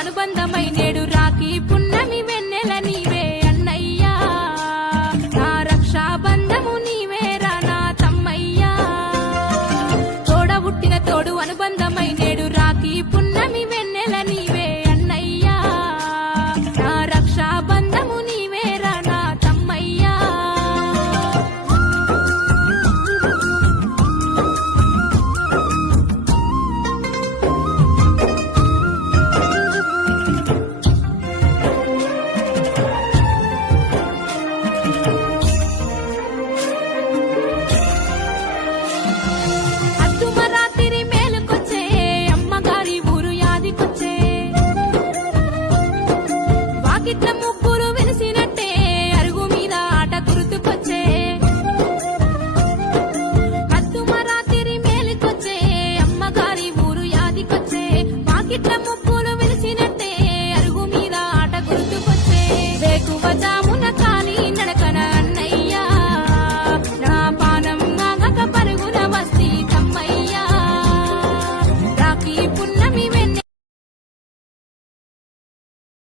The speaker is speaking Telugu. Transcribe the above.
అనుబంధమై నేడు రాఖీ పున్నమి వెన్నెల నీవే అన్నయ్యా నా రక్షాబంధము నీవేరా నా తమ్మయ్యా తోడ తోడు అనుబంధమై నేడు రాఖీ పున్నమి వెన్నెల నీవే అన్నయ్యా నా రక్షాబంధము నీవేరా నా తమ్మయ్యా అద్దుమరాతిరి మేలుకొచ్చే అమ్మగారి ఊరు యాదికొచ్చే వాకిట్ల ముగ్గురు వెలిసినట్టే అరుగు మీద ఆట గుర్తుకొచ్చే అద్దుమరాతిరి మేలుకొచ్చే అమ్మగారి ఊరు యాదికొచ్చే వాకిట్ల